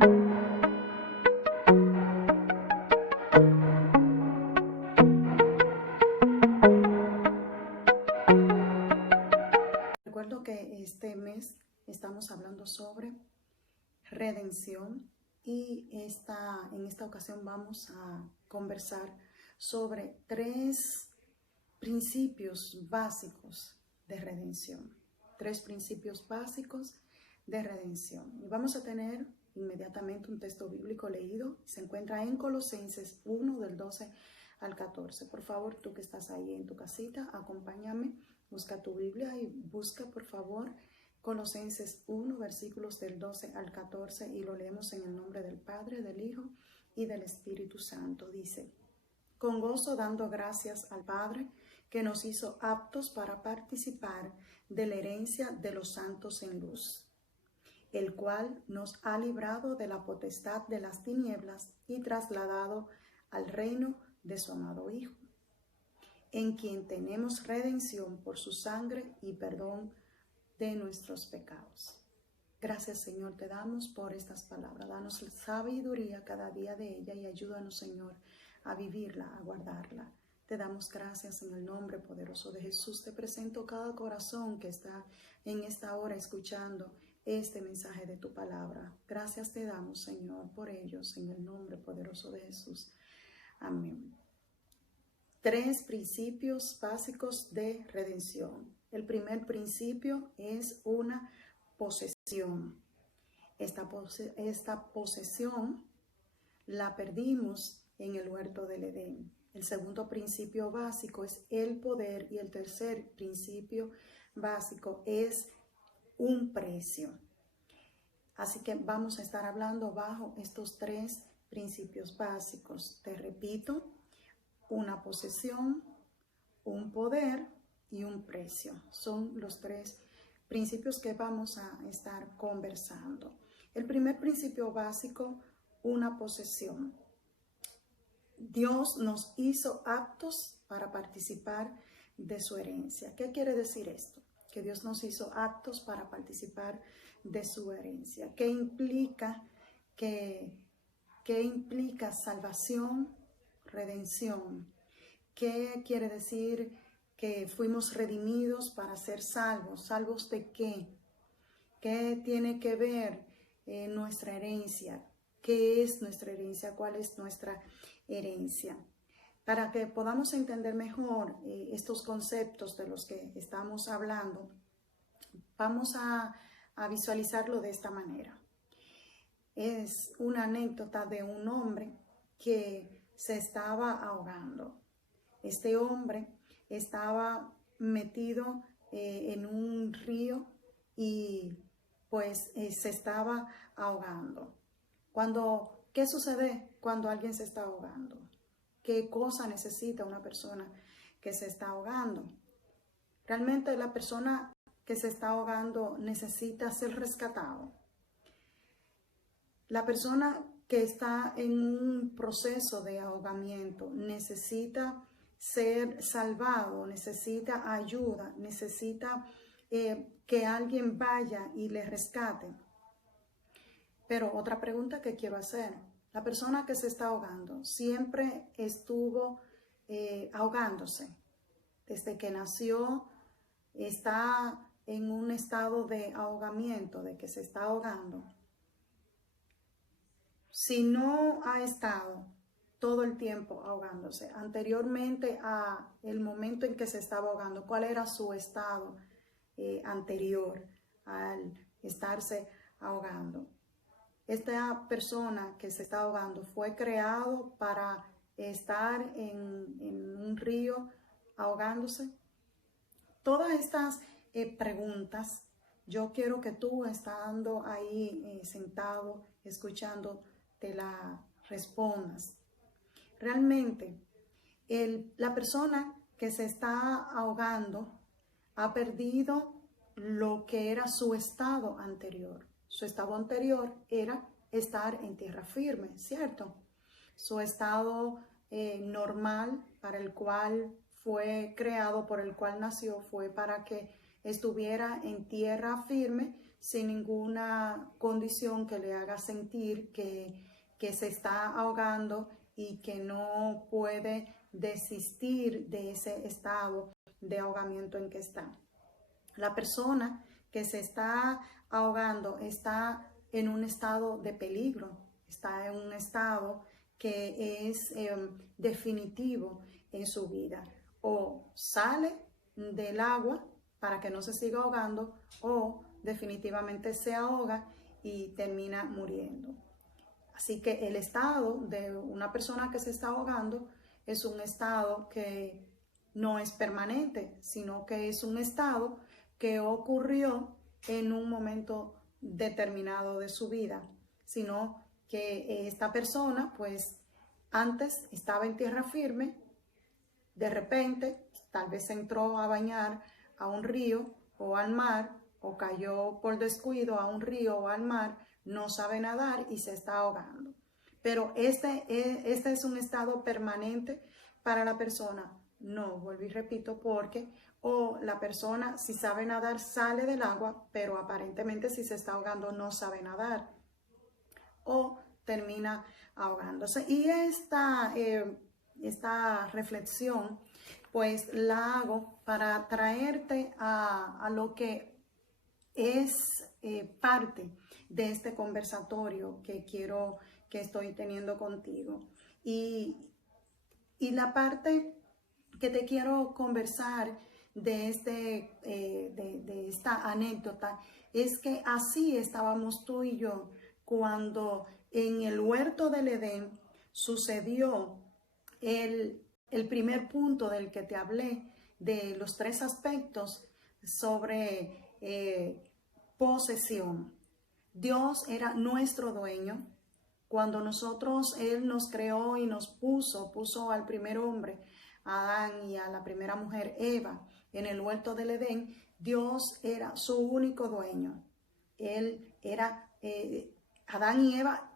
Recuerdo que este mes estamos hablando sobre redención y en esta ocasión vamos a conversar sobre 3 principios básicos de redención. 3 principios básicos de redención. Y vamos a tener inmediatamente un texto bíblico leído. Se encuentra en Colosenses 1 del 12 al 14. Por favor, tú que estás ahí en tu casita, acompáñame. Busca tu Biblia y busca, por favor, Colosenses 1, versículos del 12 al 14, y lo leemos en el nombre del Padre, del Hijo y del Espíritu Santo. Dice: con gozo dando gracias al Padre, que nos hizo aptos para participar de la herencia de los santos en luz, el cual nos ha librado de la potestad de las tinieblas y trasladado al reino de su amado Hijo, en quien tenemos redención por su sangre y perdón de nuestros pecados. Gracias, Señor, te damos por estas palabras. Danos sabiduría cada día de ella y ayúdanos, Señor, a vivirla, a guardarla. Te damos gracias en el nombre poderoso de Jesús. Te presento cada corazón que está en esta hora escuchando este mensaje de tu palabra. Gracias te damos, Señor, por ellos, en el nombre poderoso de Jesús. Amén. 3 principios básicos de redención. El primer principio es una posesión. Esta posesión la perdimos en el huerto del Edén. El segundo principio básico es el poder y el tercer principio básico es un precio. Así que vamos a estar hablando bajo estos 3 principios básicos. Te repito: una posesión, un poder y un precio. Son los 3 principios que vamos a estar conversando. El primer principio básico, una posesión. Dios nos hizo aptos para participar de su herencia. ¿Qué quiere decir esto? Que Dios nos hizo aptos para participar de su herencia. ¿Qué implica? ¿Qué implica salvación? Redención. ¿Qué quiere decir que fuimos redimidos para ser salvos? ¿Salvos de qué? ¿Qué tiene que ver nuestra herencia? ¿Qué es nuestra herencia? ¿Cuál es nuestra herencia? Para que podamos entender mejor estos conceptos de los que estamos hablando, vamos a visualizarlo de esta manera. Es una anécdota de un hombre que se estaba ahogando. Este hombre estaba metido en un río y pues se estaba ahogando. ¿Qué sucede cuando alguien se está ahogando? ¿Qué cosa necesita una persona que se está ahogando? Realmente la persona que se está ahogando necesita ser rescatado. La persona que está en un proceso de ahogamiento necesita ser salvado, necesita ayuda, necesita que alguien vaya y le rescate. Pero otra pregunta que quiero hacer: la persona que se está ahogando siempre estuvo ahogándose. Desde que nació está en un estado de ahogamiento, de que se está ahogando. Si no ha estado todo el tiempo ahogándose, anteriormente a el momento en que se estaba ahogando, ¿cuál era su estado anterior al estarse ahogando? Esta persona que se está ahogando fue creado para estar en un río ahogándose. Todas estas preguntas, yo quiero que tú, estando ahí sentado, escuchando, te la respondas. Realmente, la persona que se está ahogando ha perdido lo que era su estado anterior. Su estado anterior era estar en tierra firme, ¿cierto? Su estado normal, para el cual fue creado, por el cual nació, fue para que estuviera en tierra firme, sin ninguna condición que le haga sentir que se está ahogando y que no puede desistir de ese estado de ahogamiento en que está. La persona que se está ahogando está en un estado de peligro, está en un estado que es definitivo en su vida. O sale del agua para que no se siga ahogando, o definitivamente se ahoga y termina muriendo. Así que el estado de una persona que se está ahogando es un estado que no es permanente, sino que es un estado que ocurrió en un momento determinado de su vida, sino que esta persona pues antes estaba en tierra firme, de repente tal vez entró a bañar a un río o al mar, o cayó por descuido a un río o al mar, no sabe nadar y se está ahogando. Pero este es un estado permanente para la persona. No, vuelvo y repito, porque o la persona si sabe nadar sale del agua, pero aparentemente si se está ahogando no sabe nadar, o termina ahogándose. Y esta reflexión pues la hago para traerte a lo que es parte de este conversatorio que estoy teniendo contigo. Y la parte que te quiero conversar de esta anécdota es que así estábamos tú y yo cuando en el huerto del Edén sucedió el primer punto del que te hablé, de los 3 aspectos sobre posesión. Dios era nuestro dueño. Cuando Él nos creó y nos puso al primer hombre, Adán, y a la primera mujer, Eva, en el huerto del Edén, Dios era su único dueño. Adán y Eva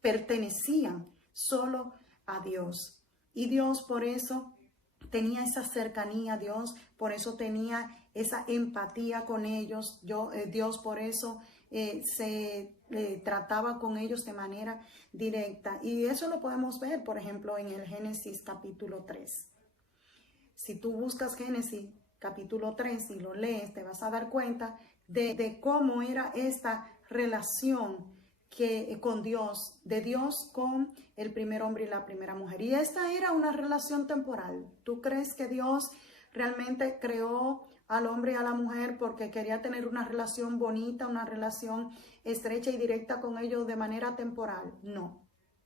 pertenecían solo a Dios. Y Dios por eso tenía esa cercanía, Dios por eso tenía esa empatía con ellos. Dios por eso se trataba con ellos de manera directa. Y eso lo podemos ver, por ejemplo, en el Génesis capítulo 3. Si tú buscas Génesis capítulo 3 y lo lees, te vas a dar cuenta de cómo era esta relación con Dios, de Dios con el primer hombre y la primera mujer. Y esta era una relación temporal. ¿Tú crees que Dios realmente creó al hombre y a la mujer porque quería tener una relación bonita, una relación estrecha y directa con ellos de manera temporal? No.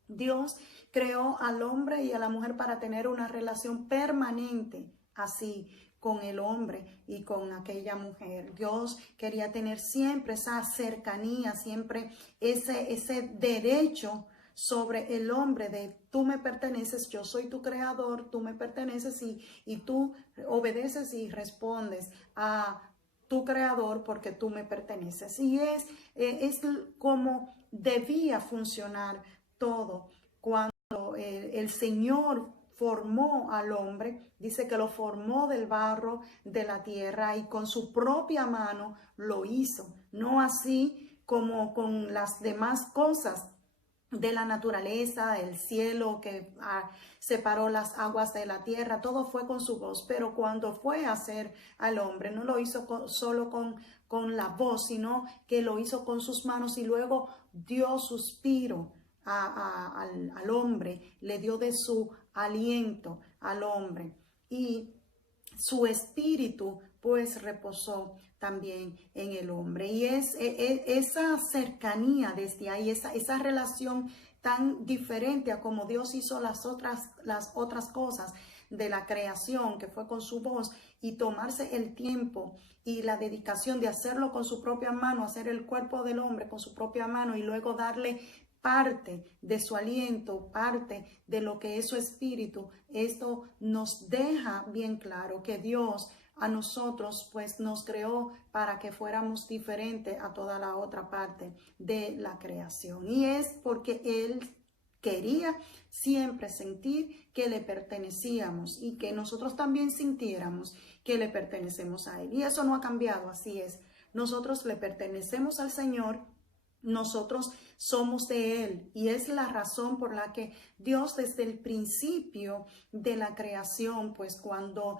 Dios creó al hombre y a la mujer para tener una relación permanente, así con el hombre y con aquella mujer. Dios quería tener siempre esa cercanía, siempre ese derecho sobre el hombre de tú me perteneces, yo soy tu creador, tú me perteneces y tú obedeces y respondes a tu creador porque tú me perteneces. Y es como debía funcionar todo. Cuando el Señor formó al hombre, dice que lo formó del barro de la tierra y con su propia mano lo hizo, no así como con las demás cosas de la naturaleza, el cielo que separó las aguas de la tierra, todo fue con su voz. Pero cuando fue a hacer al hombre, no lo hizo solo con la voz, sino que lo hizo con sus manos y luego dio suspiro al hombre, le dio de su aliento al hombre y su espíritu pues reposó también en el hombre. Y es esa cercanía desde ahí, esa relación tan diferente a como Dios hizo las otras cosas de la creación, que fue con su voz, y tomarse el tiempo y la dedicación de hacerlo con su propia mano, hacer el cuerpo del hombre con su propia mano y luego darle parte de su aliento, parte de lo que es su espíritu. Esto nos deja bien claro que Dios a nosotros pues nos creó para que fuéramos diferentes a toda la otra parte de la creación. Y es porque Él quería siempre sentir que le pertenecíamos y que nosotros también sintiéramos que le pertenecemos a Él. Y eso no ha cambiado, así es. nosotros le pertenecemos al Señor. Nosotros somos de Él y es la razón por la que Dios desde el principio de la creación, pues cuando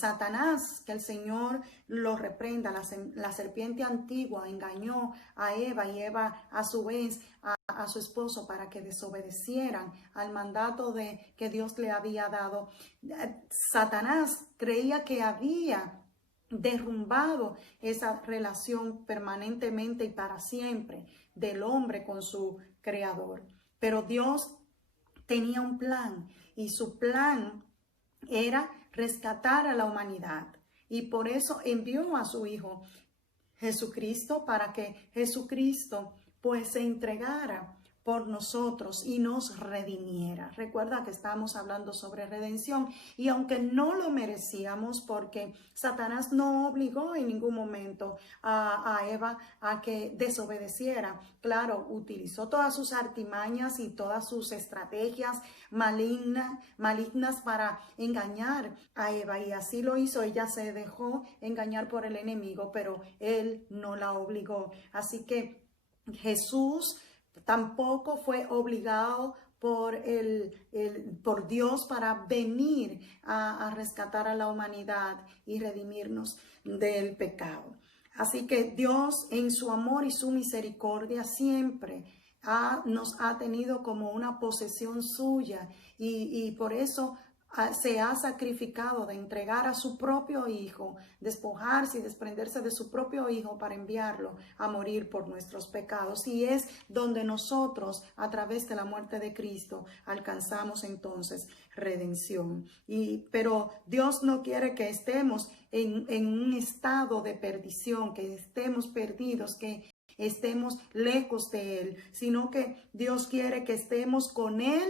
Satanás, que el Señor lo reprenda, la serpiente antigua engañó a Eva y Eva a su vez a su esposo para que desobedecieran al mandato que Dios le había dado. Satanás creía que había derrumbado esa relación permanentemente y para siempre del hombre con su creador. Pero Dios tenía un plan y su plan era rescatar a la humanidad. Y por eso envió a su Hijo Jesucristo para que Jesucristo pues se entregara por nosotros y nos redimiera. Recuerda que estamos hablando sobre redención y aunque no lo merecíamos porque Satanás no obligó en ningún momento a Eva a que desobedeciera. Claro, utilizó todas sus artimañas y todas sus estrategias malignas para engañar a Eva y así lo hizo. Ella se dejó engañar por el enemigo, pero él no la obligó. Así que Jesús tampoco fue obligado por Dios para venir a rescatar a la humanidad y redimirnos del pecado. Así que Dios en su amor y su misericordia siempre nos ha tenido como una posesión suya y por eso se ha sacrificado de entregar a su propio Hijo, despojarse y desprenderse de su propio Hijo para enviarlo a morir por nuestros pecados. Y es donde nosotros, a través de la muerte de Cristo, alcanzamos entonces redención. Pero Dios no quiere que estemos en un estado de perdición, que estemos perdidos, que estemos lejos de Él, sino que Dios quiere que estemos con Él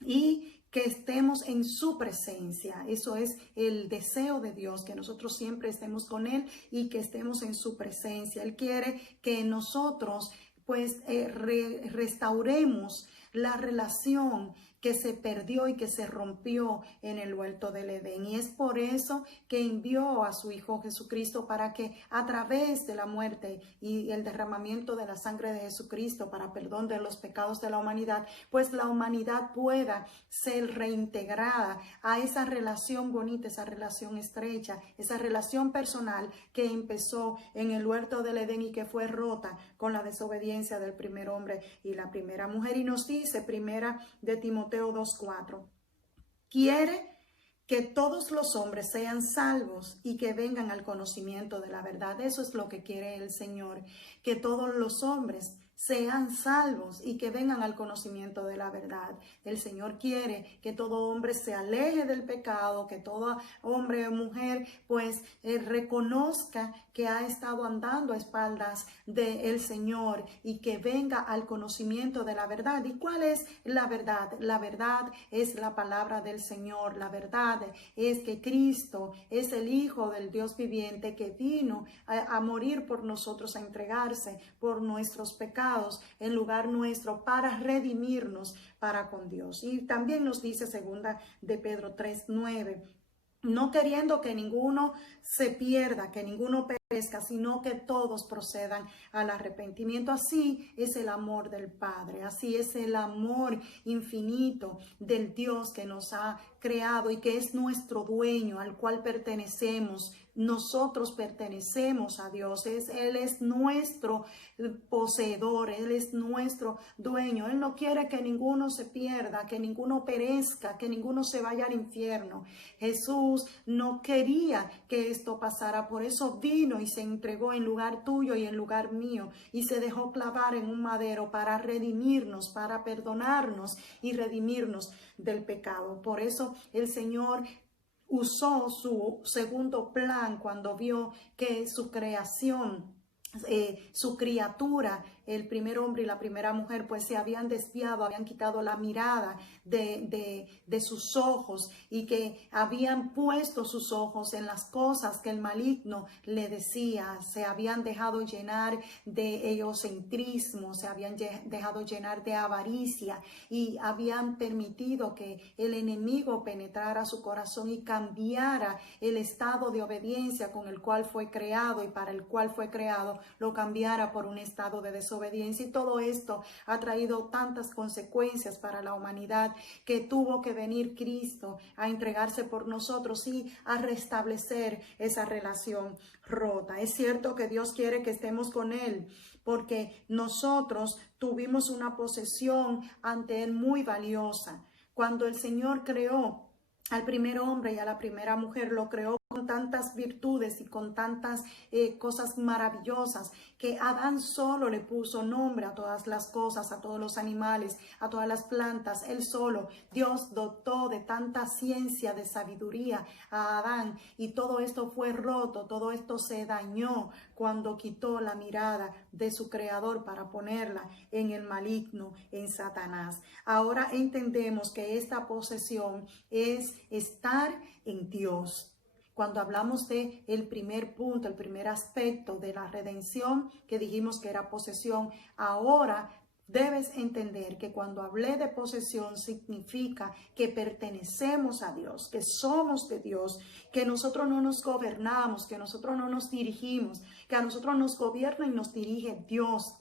y que estemos en su presencia. Eso es el deseo de Dios, que nosotros siempre estemos con Él y que estemos en su presencia. Él quiere que nosotros pues restauremos la relación que se perdió y que se rompió en el huerto del Edén. Y es por eso que envió a su Hijo Jesucristo para que a través de la muerte y el derramamiento de la sangre de Jesucristo para perdón de los pecados de la humanidad, pues la humanidad pueda ser reintegrada a esa relación bonita, esa relación estrecha, esa relación personal que empezó en el huerto del Edén y que fue rota con la desobediencia del primer hombre y la primera mujer. Y nos dice primera de Timoteo 2:4, quiere que todos los hombres sean salvos y que vengan al conocimiento de la verdad. Eso es lo que quiere el Señor, que todos los hombres sean salvos y que vengan al conocimiento de la verdad. El Señor quiere que todo hombre se aleje del pecado, que todo hombre o mujer pues reconozca que ha estado andando a espaldas del Señor y que venga al conocimiento de la verdad. ¿Y cuál es la verdad? La verdad es la palabra del Señor. La verdad es que Cristo es el Hijo del Dios viviente que vino a morir por nosotros, a entregarse por nuestros pecados en lugar nuestro para redimirnos para con Dios. Y también nos dice segunda de Pedro 3:9, no queriendo que ninguno se pierda, que ninguno perezca, sino que todos procedan al arrepentimiento. Así es el amor del Padre, así es el amor infinito del Dios que nos ha creado y que es nuestro dueño, al cual pertenecemos. Nosotros pertenecemos a Dios, Él es nuestro poseedor, Él es nuestro dueño. Él no quiere que ninguno se pierda, que ninguno perezca, que ninguno se vaya al infierno. Jesús no quería que esto pasara, por eso vino y se entregó en lugar tuyo y en lugar mío y se dejó clavar en un madero para redimirnos, para perdonarnos y redimirnos del pecado. Por eso el Señor usó su segundo plan cuando vio que su creación, su criatura el primer hombre y la primera mujer pues se habían desviado, habían quitado la mirada de sus ojos y que habían puesto sus ojos en las cosas que el maligno le decía, se habían dejado llenar de egocentrismo, se habían dejado llenar de avaricia y habían permitido que el enemigo penetrara su corazón y cambiara el estado de obediencia con el cual fue creado y para el cual fue creado, lo cambiara por un estado de desobediencia. Y todo esto ha traído tantas consecuencias para la humanidad que tuvo que venir Cristo a entregarse por nosotros y a restablecer esa relación rota. Es cierto que Dios quiere que estemos con Él, porque nosotros tuvimos una posesión ante Él muy valiosa. Cuando el Señor creó al primer hombre y a la primera mujer, lo creó con tantas virtudes y con tantas cosas maravillosas que Adán solo le puso nombre a todas las cosas, a todos los animales, a todas las plantas, él solo. Dios dotó de tanta ciencia, de sabiduría a Adán y todo esto fue roto, todo esto se dañó cuando quitó la mirada de su creador para ponerla en el maligno, en Satanás. Ahora entendemos que esta posesión es estar en Dios. Cuando hablamos de el primer punto, el primer aspecto de la redención, que dijimos que era posesión, ahora debes entender que cuando hablé de posesión significa que pertenecemos a Dios, que somos de Dios, que nosotros no nos gobernamos, que nosotros no nos dirigimos, que a nosotros nos gobierna y nos dirige Dios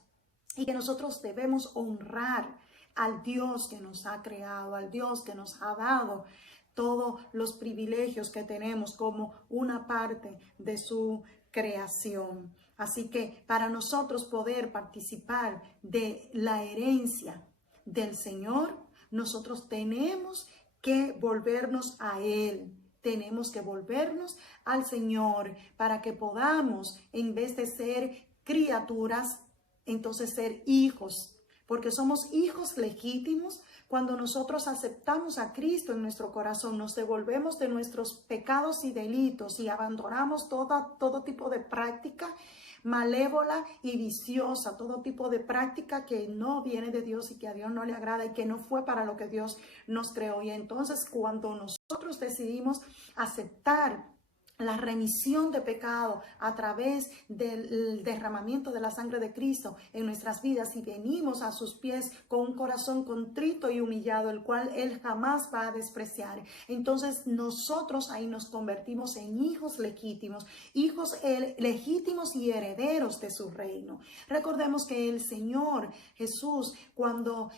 y que nosotros debemos honrar al Dios que nos ha creado, al Dios que nos ha dado todos los privilegios que tenemos como una parte de su creación. Así que para nosotros poder participar de la herencia del Señor, nosotros tenemos que volvernos a Él. Tenemos que volvernos al Señor para que podamos, en vez de ser criaturas, entonces ser hijos. Porque somos hijos legítimos. Cuando nosotros aceptamos a Cristo en nuestro corazón, nos devolvemos de nuestros pecados y delitos y abandonamos todo tipo de práctica malévola y viciosa, todo tipo de práctica que no viene de Dios y que a Dios no le agrada y que no fue para lo que Dios nos creó. Y entonces cuando nosotros decidimos aceptar la remisión de pecado a través del derramamiento de la sangre de Cristo en nuestras vidas y venimos a sus pies con un corazón contrito y humillado, el cual Él jamás va a despreciar. Entonces nosotros ahí nos convertimos en hijos legítimos y herederos de su reino. Recordemos que el Señor Jesús, cuando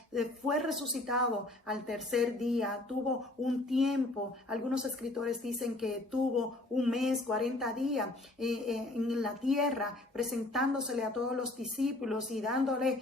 fue resucitado al tercer día, tuvo un tiempo, algunos escritores dicen que tuvo un mes, 40 días en la tierra, presentándosele a todos los discípulos y dándole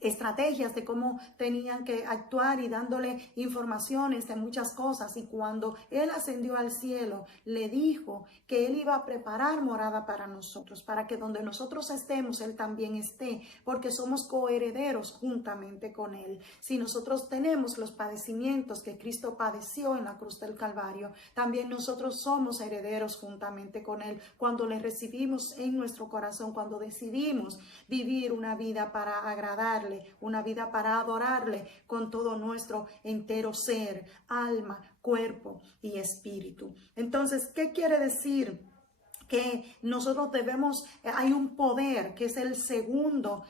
estrategias de cómo tenían que actuar y dándole informaciones de muchas cosas. Y cuando Él ascendió al cielo, le dijo que Él iba a preparar morada para nosotros, para que donde nosotros estemos, Él también esté, porque somos coherederos juntamente con Él. Si nosotros tenemos los padecimientos que Cristo padeció en la cruz del Calvario, también nosotros somos herederos juntamente con Él. Cuando le recibimos en nuestro corazón, cuando decidimos vivir una vida para agradarle, una vida para adorarle con todo nuestro entero ser, alma, cuerpo y espíritu. Entonces, ¿qué quiere decir? Que nosotros debemos, hay un poder que es el segundo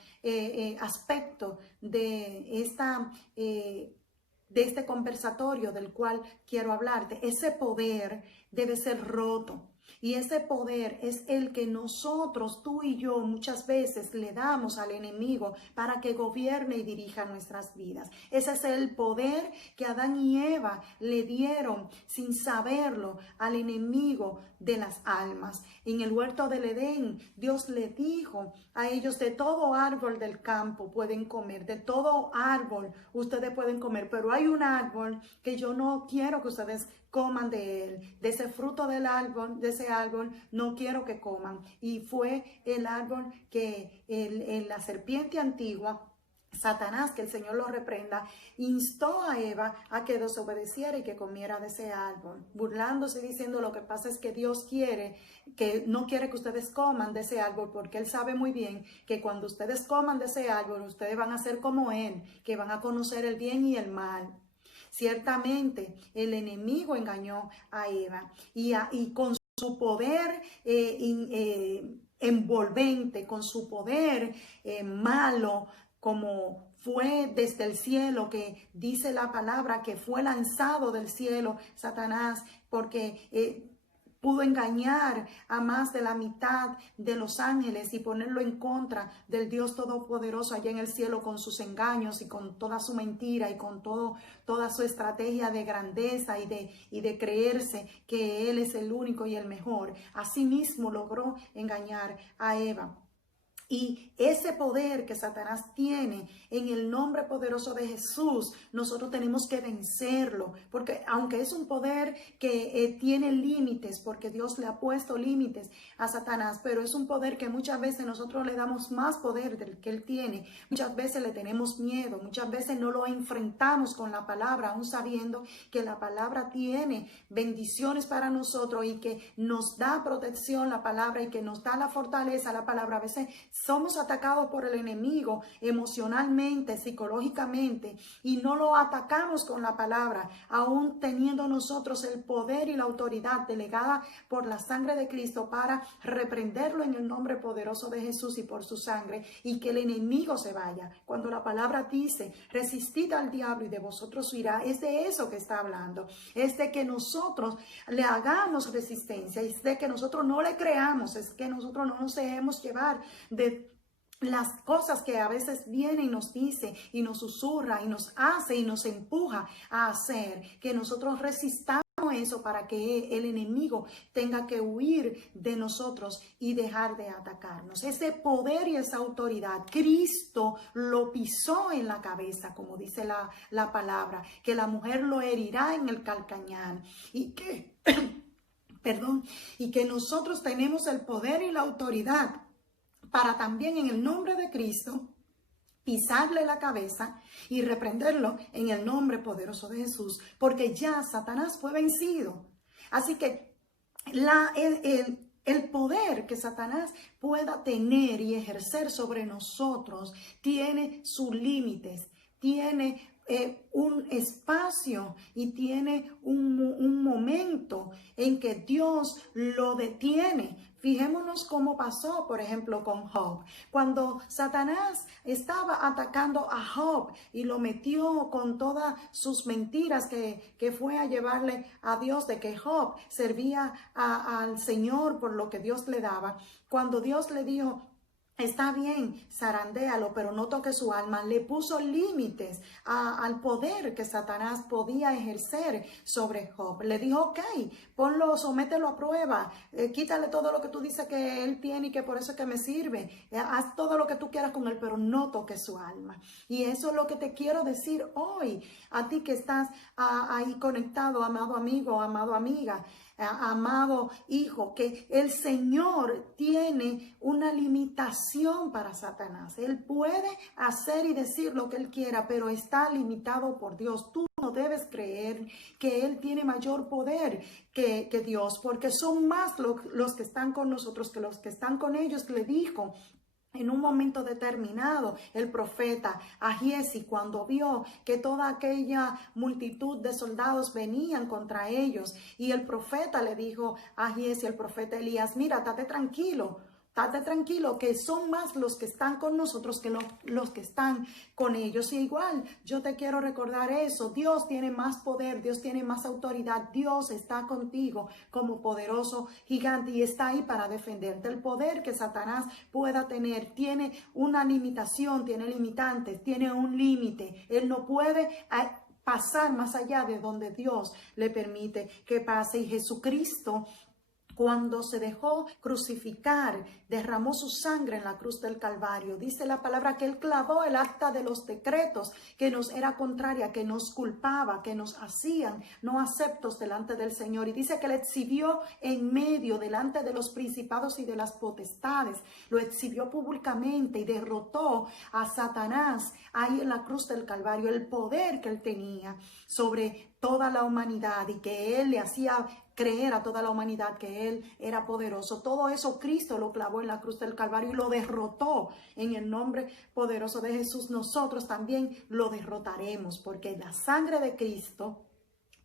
aspecto de este conversatorio del cual quiero hablarte. Ese poder debe ser roto. Y ese poder es el que nosotros, tú y yo, muchas veces le damos al enemigo para que gobierne y dirija nuestras vidas. Ese es el poder que Adán y Eva le dieron sin saberlo al enemigo de las almas. En el huerto del Edén, Dios le dijo a ellos: de todo árbol del campo pueden comer, de todo árbol ustedes pueden comer, pero hay un árbol que yo no quiero que ustedes coman de él, de ese fruto del árbol, de ese árbol no quiero que coman. Y fue el árbol que la serpiente antigua Satanás, que el Señor lo reprenda, instó a Eva a que desobedeciera y que comiera de ese árbol, burlándose, diciendo: lo que pasa es que Dios no quiere que ustedes coman de ese árbol, porque Él sabe muy bien que cuando ustedes coman de ese árbol, ustedes van a ser como Él, que van a conocer el bien y el mal. Ciertamente, el enemigo engañó a Eva y con su poder envolvente, con su poder malo, como fue desde el cielo, que dice la palabra que fue lanzado del cielo Satanás, porque pudo engañar a más de la mitad de los ángeles y ponerlo en contra del Dios Todopoderoso allá en el cielo, con sus engaños y con toda su mentira y con toda su estrategia de grandeza y de creerse que Él es el único y el mejor. Asimismo logró engañar a Eva. Y ese poder que Satanás tiene, en el nombre poderoso de Jesús, nosotros tenemos que vencerlo, porque aunque es un poder que tiene límites, porque Dios le ha puesto límites a Satanás, pero es un poder que muchas veces nosotros le damos más poder del que él tiene. Muchas veces le tenemos miedo, muchas veces no lo enfrentamos con la palabra, aún sabiendo que la palabra tiene bendiciones para nosotros y que nos da protección la palabra y que nos da la fortaleza la palabra. A veces somos atacados por el enemigo emocionalmente, psicológicamente, y no lo atacamos con la palabra, aún teniendo nosotros el poder y la autoridad delegada por la sangre de Cristo para reprenderlo en el nombre poderoso de Jesús y por su sangre, y que el enemigo se vaya. Cuando la palabra dice: resistid al diablo y de vosotros huirá, es de eso que está hablando, es de que nosotros le hagamos resistencia, es de que nosotros no le creamos, es que nosotros no nos dejemos llevar de las cosas que a veces viene y nos dice y nos susurra y nos hace y nos empuja a hacer, que nosotros resistamos eso para que el enemigo tenga que huir de nosotros y dejar de atacarnos. Ese poder y esa autoridad, Cristo lo pisó en la cabeza, como dice la palabra, que la mujer lo herirá en el calcañar y que, perdón, y que nosotros tenemos el poder y la autoridad para también en el nombre de Cristo pisarle la cabeza y reprenderlo en el nombre poderoso de Jesús, porque ya Satanás fue vencido. Así que el poder que Satanás pueda tener y ejercer sobre nosotros tiene sus límites, tiene un espacio y tiene un momento en que Dios lo detiene. Fijémonos cómo pasó, por ejemplo, con Job. Cuando Satanás estaba atacando a Job y lo metió con todas sus mentiras que fue a llevarle a Dios, de que Job servía al Señor por lo que Dios le daba. Cuando Dios le dijo: está bien, zarandéalo, pero no toque su alma, le puso límites al poder que Satanás podía ejercer sobre Job. Le dijo: ok, ponlo, somételo a prueba, quítale todo lo que tú dices que él tiene y que por eso es que me sirve, haz todo lo que tú quieras con él, pero no toques su alma. Y eso es lo que te quiero decir hoy, a ti que estás ahí conectado, amado amigo, amado amiga, amado hijo, que el Señor tiene una limitación para Satanás. Él puede hacer y decir lo que él quiera, pero está limitado por Dios. Tú no debes creer que Él tiene mayor poder que Dios, porque son más los que están con nosotros que los que están con ellos. Le dijo en un momento determinado el profeta a Giezi, cuando vio que toda aquella multitud de soldados venían contra ellos, y el profeta le dijo a Giezi, el profeta Elías: mira, estate tranquilo, que son más los que están con nosotros que los que están con ellos. Y igual yo te quiero recordar eso: Dios tiene más poder, Dios tiene más autoridad, Dios está contigo como poderoso gigante y está ahí para defenderte. El poder que Satanás pueda tener tiene una limitación, tiene limitantes, tiene un límite. Él no puede pasar más allá de donde Dios le permite que pase. Y Jesucristo, cuando se dejó crucificar, derramó su sangre en la cruz del Calvario. Dice la palabra que él clavó el acta de los decretos que nos era contraria, que nos culpaba, que nos hacían no aceptos delante del Señor. Y dice que le exhibió en medio, delante de los principados y de las potestades. Lo exhibió públicamente y derrotó a Satanás ahí en la cruz del Calvario. El poder que él tenía sobre toda la humanidad y que él le hacía creer a toda la humanidad que él era poderoso. Todo eso Cristo lo clavó en la cruz del Calvario y lo derrotó en el nombre poderoso de Jesús. Nosotros también lo derrotaremos porque la sangre de Cristo,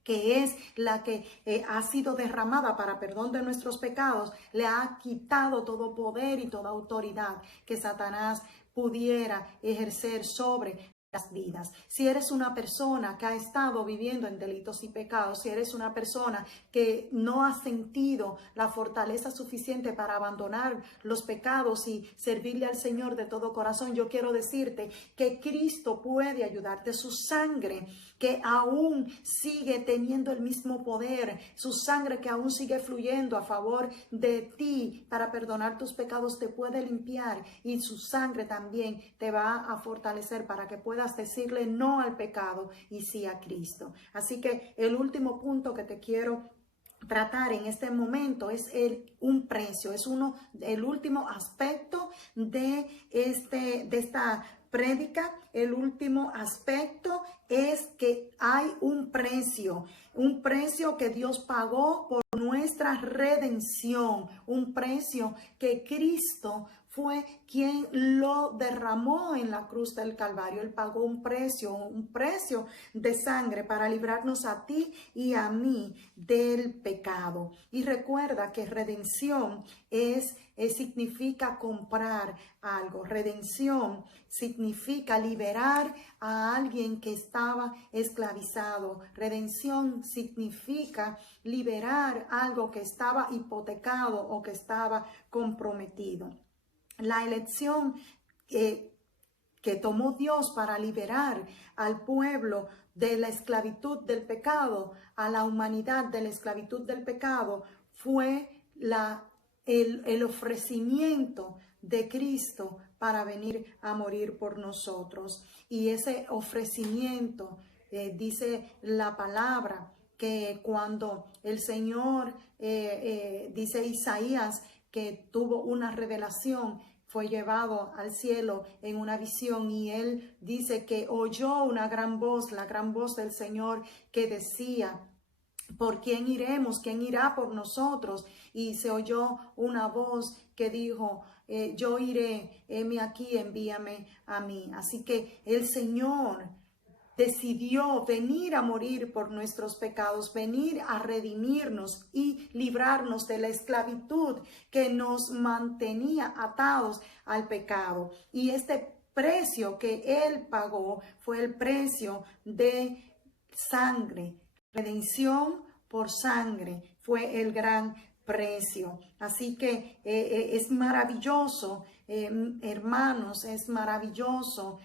que es la que ha sido derramada para perdón de nuestros pecados, le ha quitado todo poder y toda autoridad que Satanás pudiera ejercer sobre las vidas. Si eres una persona que ha estado viviendo en delitos y pecados, si eres una persona que no ha sentido la fortaleza suficiente para abandonar los pecados y servirle al Señor de todo corazón, yo quiero decirte que Cristo puede ayudarte. Su sangre que aún sigue teniendo el mismo poder, su sangre que aún sigue fluyendo a favor de ti para perdonar tus pecados, te puede limpiar, y su sangre también te va a fortalecer para que puedas decirle no al pecado y sí a Cristo. Así que el último punto que te quiero tratar en este momento es un precio, es el último aspecto de esta prédica. El último aspecto es que hay un precio que Dios pagó por nuestra redención, un precio que Cristo fue quien lo derramó en la cruz del Calvario. Él pagó un precio de sangre para librarnos a ti y a mí del pecado. Y recuerda que redención significa comprar algo. Redención significa liberar a alguien que estaba esclavizado. Redención significa liberar algo que estaba hipotecado o que estaba comprometido. La elección que tomó Dios para liberar al pueblo de la esclavitud del pecado, a la humanidad de la esclavitud del pecado, fue el ofrecimiento de Cristo para venir a morir por nosotros. Y ese ofrecimiento, dice la palabra, que cuando el Señor, dice Isaías, que tuvo una revelación, fue llevado al cielo en una visión, y él dice que oyó una gran voz, la gran voz del Señor, que decía: ¿por quién iremos? ¿Quién irá por nosotros? Y se oyó una voz que dijo: yo iré, heme aquí, envíame a mí. Así que el Señor decidió venir a morir por nuestros pecados, venir a redimirnos y librarnos de la esclavitud que nos mantenía atados al pecado. Y este precio que Él pagó fue el precio de sangre. Redención por sangre fue el gran precio. Así que es maravilloso, hermanos, es maravilloso,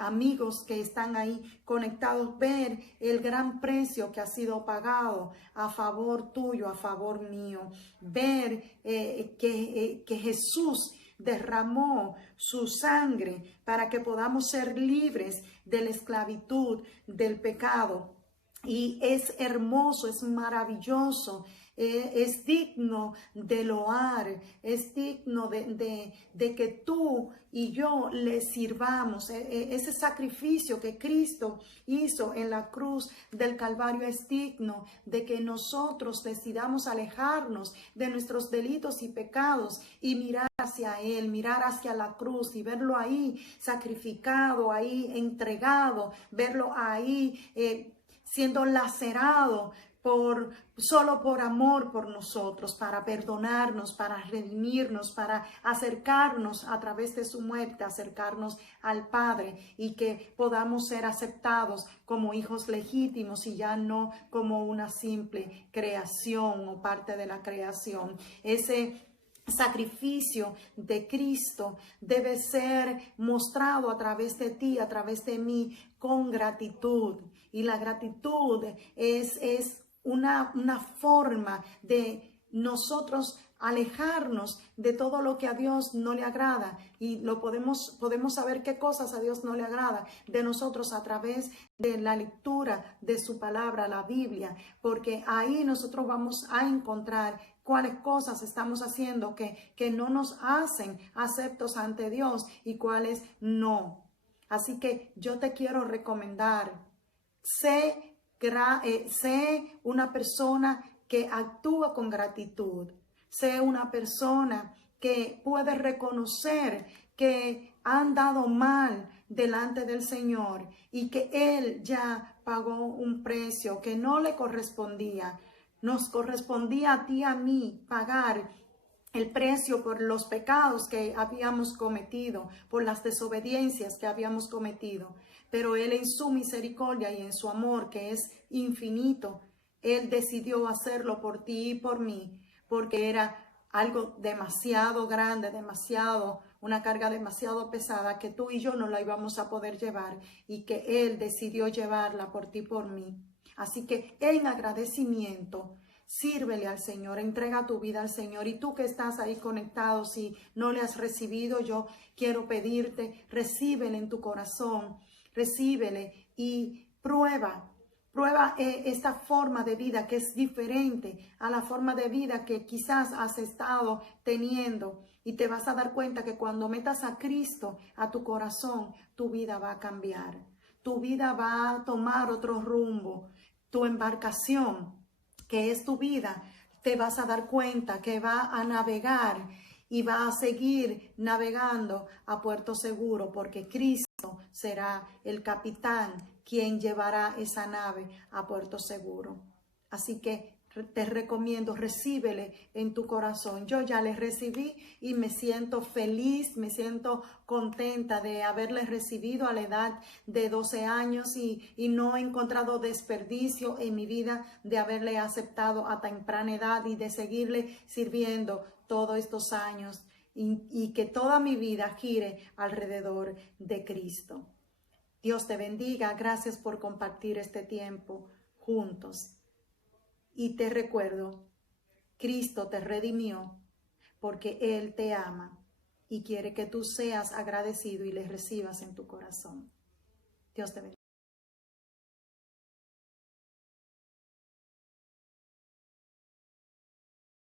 amigos que están ahí conectados, ver el gran precio que ha sido pagado a favor tuyo, a favor mío. Ver que Jesús derramó su sangre para que podamos ser libres de la esclavitud del pecado. Y es hermoso, es maravilloso, es digno de loar, es digno de que tú y yo le sirvamos. Ese sacrificio que Cristo hizo en la cruz del Calvario es digno de que nosotros decidamos alejarnos de nuestros delitos y pecados y mirar hacia Él, mirar hacia la cruz y verlo ahí sacrificado, ahí entregado, verlo ahí siendo lacerado solo por amor por nosotros, para perdonarnos, para redimirnos, para acercarnos a través de su muerte, acercarnos al Padre, y que podamos ser aceptados como hijos legítimos y ya no como una simple creación o parte de la creación. Ese sacrificio de Cristo debe ser mostrado a través de ti, a través de mí, con gratitud. Y la gratitud es una forma de nosotros alejarnos de todo lo que a Dios no le agrada, y podemos saber qué cosas a Dios no le agrada de nosotros a través de la lectura de su palabra, la Biblia, porque ahí nosotros vamos a encontrar cuáles cosas estamos haciendo que no nos hacen aceptos ante Dios y cuáles no. Así que yo te quiero recomendar, sé una persona que actúa con gratitud. Sé una persona que puede reconocer que han dado mal delante del Señor y que Él ya pagó un precio que no le correspondía. Nos correspondía a ti y a mí pagar el precio por los pecados que habíamos cometido, por las desobediencias que habíamos cometido. Pero Él, en su misericordia y en su amor, que es infinito, Él decidió hacerlo por ti y por mí, porque era algo demasiado grande, una carga demasiado pesada, que tú y yo no la íbamos a poder llevar, y que Él decidió llevarla por ti y por mí. Así que en agradecimiento, sírvele al Señor, entrega tu vida al Señor. Y tú que estás ahí conectado, si no le has recibido, yo quiero pedirte, recíbele en tu corazón, recíbele y prueba esta forma de vida que es diferente a la forma de vida que quizás has estado teniendo. Y te vas a dar cuenta que cuando metas a Cristo a tu corazón, tu vida va a cambiar. Tu vida va a tomar otro rumbo. Tu embarcación, que es tu vida, te vas a dar cuenta que va a navegar y va a seguir navegando a puerto seguro, porque Cristo será el capitán quien llevará esa nave a puerto seguro. Así que te recomiendo, recíbele en tu corazón. Yo ya le recibí y me siento feliz, me siento contenta de haberle recibido a la edad de 12 años y no he encontrado desperdicio en mi vida de haberle aceptado a temprana edad y de seguirle sirviendo todos estos años y que toda mi vida gire alrededor de Cristo. Dios te bendiga. Gracias por compartir este tiempo juntos. Y te recuerdo, Cristo te redimió porque Él te ama y quiere que tú seas agradecido y le recibas en tu corazón. Dios te bendiga.